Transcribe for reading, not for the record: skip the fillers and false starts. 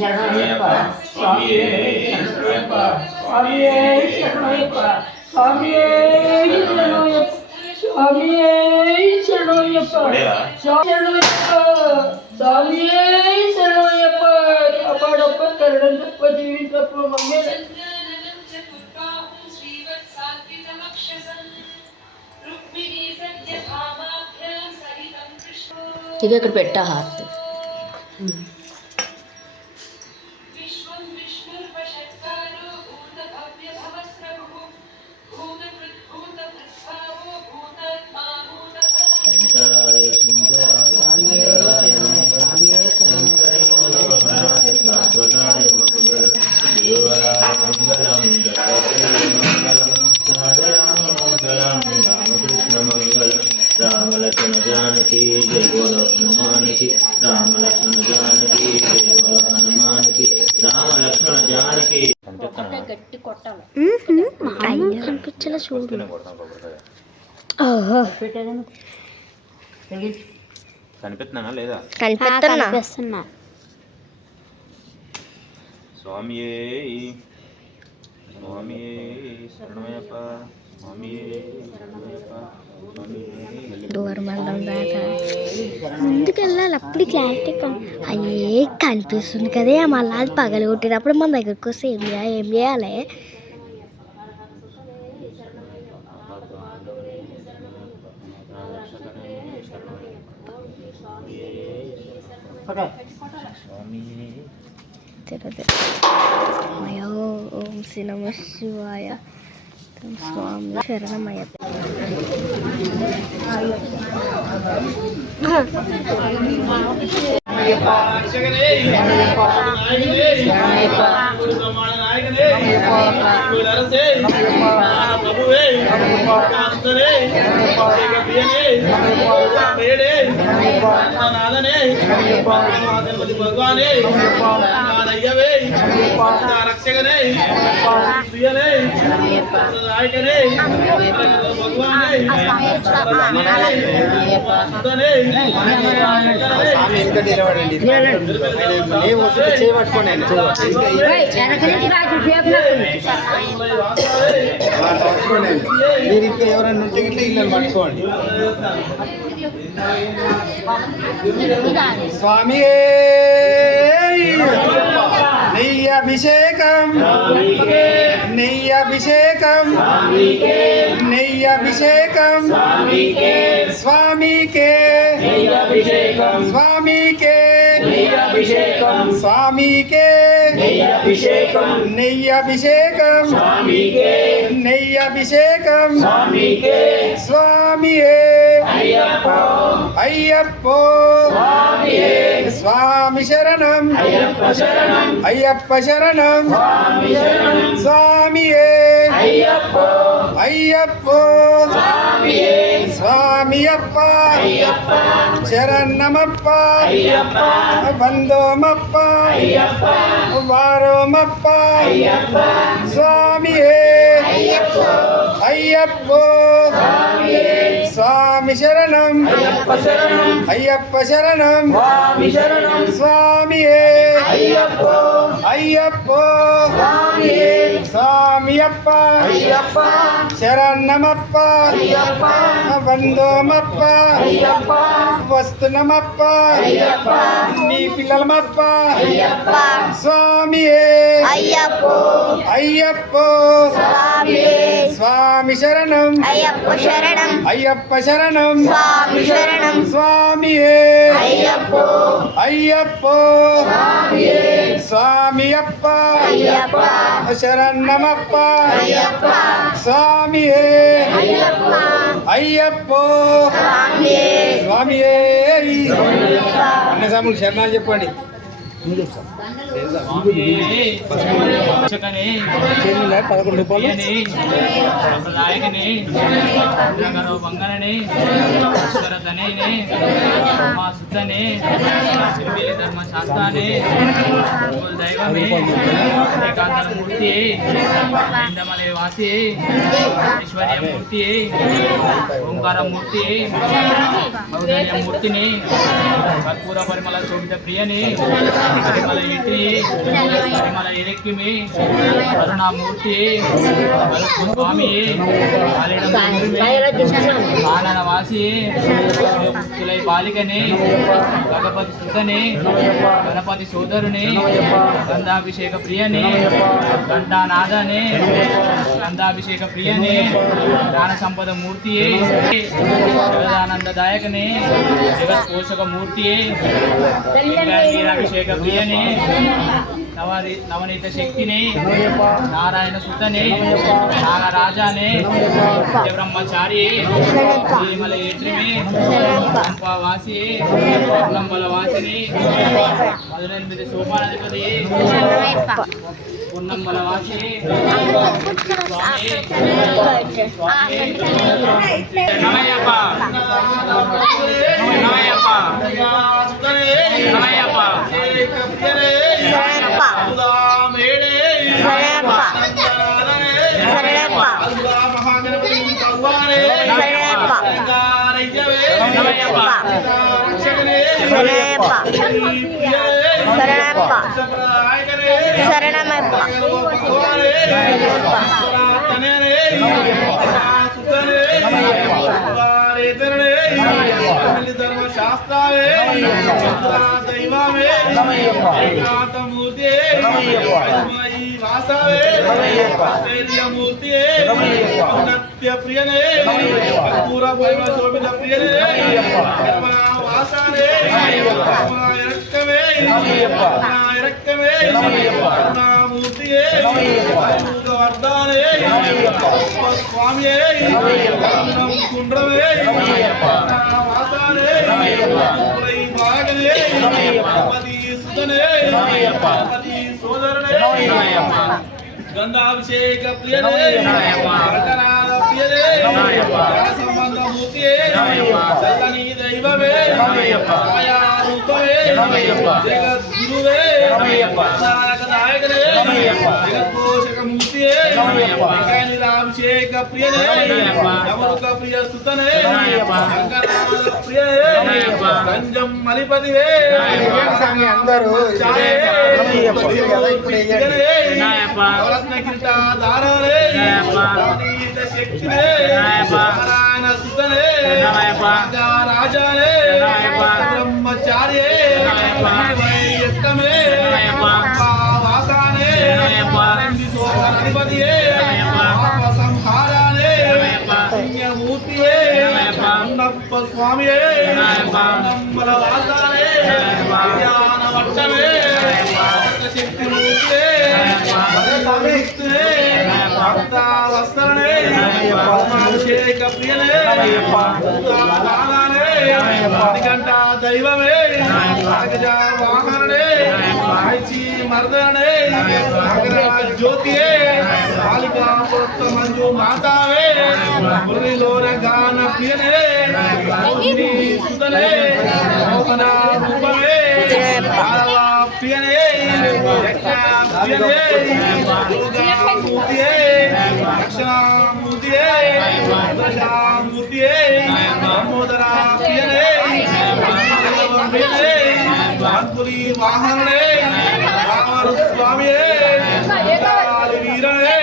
శరణయ్యప్ప స్వామియే శరణయ్యప్ప స్వామియే శరణయ్యప్ప స్వామియే శరణయ్యప్ప స్వామియే శరణయ్యప్ప శరణయ్యప్ప స్వామియే శరణయ్యప్ప అపాడప్ప కరణం తప్ప జీవితప్ప మమ్మే ఇది అక్కడ పెట్టా హాత్ శంకరాయ సుందరాయ సుందరాయ మంగళాయ శాశ్వతాయ మంగళం దత్తాత్రేయ మంగళం రామకృష్ణ మంగళం రామ లక్ష్మణ జానకి జయ బోలో హనుమానికి రామ లక్ష్మణ జానకి జయ బోలో హనుమానికి రామ లక్ష్మణ జానకి గట్టి కొట్టాలి కనిపించలే చూడు. కనిపిస్తున్నానా లేదా? కనిపిస్తున్నా. స్వామియే స్వామియే శరణయ్యప్ప స్వామియే శరణయ్యప్ప దూరం వెళ్ళడం దాకా ముందుకు వెళ్ళాలి. అప్పుడు క్లారిటీ అయ్యే కనిపిస్తుంది కదే మళ్ళీ అది పగలు కొట్టినప్పుడు మన దగ్గరకు వస్తే ఏం చేయాలి? ఓం శ్రీ నమ శివాయ స్వామి శరణమయ్యప్ప. రక్షకనే ప్రియనే నాయకనే భగవానే మీరు ఇంకా ఎవరైనా ఉంటే గిట్ల ఇళ్ళని పట్టుకోండి. స్వామి నెయ్యభిషేకం నెయ్యభిషేకం నెయ్యభిషేకం స్వామికే స్వామికే స్వామికే నెయ్యభిషేకం నెయ్యభిషేకం స్వామియే అయ్యప్పో స్వామి శరణం అయ్యప్ప శరణం స్వామియే అయ్యప్పో స్వామియప్ప శరణమప్ప బందోమప్ప వారోమప్ప స్వామియే అయ్యప్పో స్వామి శరణం అయ్యప్ప శరణం స్వామియే అయ్యప్పో స్వామియప్ప శరణమప్ప బందోమప్ప వస్తునమప్ప నీ పిల్లలమప్ప స్వామియే అయ్యప్పో స్వామి శరణం అయ్యప్ప శరణం స్వామియే అయ్యప్పో స్వామియప్ప శరణమప్ప స్వామియే అయ్యప్పో స్వామియే అన్నసాములు శరణాలు చెప్పండి. ధర్మశాస్త్రాన్ని దైవమే ఏకాంతమూర్తి వాసి ఐశ్వర్యమూర్తి ఓంకారమూర్తి ఔదర్యమూర్తిని కర్పూర పరిమళ శోభిత ప్రియని కరిమల ఇటి కరిమల ఇరెక్కిమి కరుణామూర్తి కలుపు స్వామి ఆననవాసి ముక్తులై బాలికని గణపతి సుతని గణపతి సోదరుని గంధాభిషేక ప్రియని ఘంటానాథని గంధాభిషేక ప్రియని జ్ఞాన సంపద మూర్తి జగదానందదాయకని జగత్ పోషక మూర్తి నీరాభిషేక ప్రియని నవనీత శక్తిని నారాయణ సుతని నాగరాజాని బ్రహ్మచారి శ్రీమల ఏత్రిమి వాసి లంబల వాసిని 18 సోపానాధిపతి పున్నంబల వాసి నమయ్యప్ప నమయ్యప్ప నమయ్యప్ప ధర్మశాస్త్రావే దైవమే ఏకాంతమూర్తి వాసవే స్థైర్యమూర్తి ఔన్నత్య ప్రియనే పూర వైవ శోభిత ప్రియనే వాసనే ఇరక్కమే ఇరక్కమే కరుణామూర్తియే వర్ధనే స్వామియే కుండ్రమే వాసనే భాగనే పతి సుతనే పతి సోదరనే గంధాభిషేక ప్రియనే కరకరాల ప్రియనే సంబంధ మూర్తియే చల్లని దైవమే ఛాయారూపమే జగద్గురువే నాయకనాయకనే జగత్పోషక మూర్తియే నీరాభిషేక ప్రియనే యమరుక ప్రియ సుతనే శంకరాల ప్రియనే గంజం మలిపతివే అందరూ నవరత్న కిరీటాధారనే నవనీత శక్తినే నారాయణ సుతనే రాజానే బ్రహ్మచార్యే వైయత్తమే వాసానే అధిపతియే సంహారానే పుణ్యమూర్తియే ఉన్నప్ప స్వామియే నంబల వాసానే జ్ఞానవట్టమే శక్తి మూర్తియే వస్త్రనే అభిషేక ప్రియనే గంట దైవమే వాహననే మర్దనే జ్యోతియే బాలికా మంజు మాతావే మురళిలోన గాన ప్రియనే సుతనే మోహన రూపమే ప్రియనే ప్రియనే మూర్తియే దక్షిణామూర్తియే దశామూర్తియే దామోదర ప్రియనే ప్రియనే కాంపురి వాహననే రామరు స్వామియే వీరనే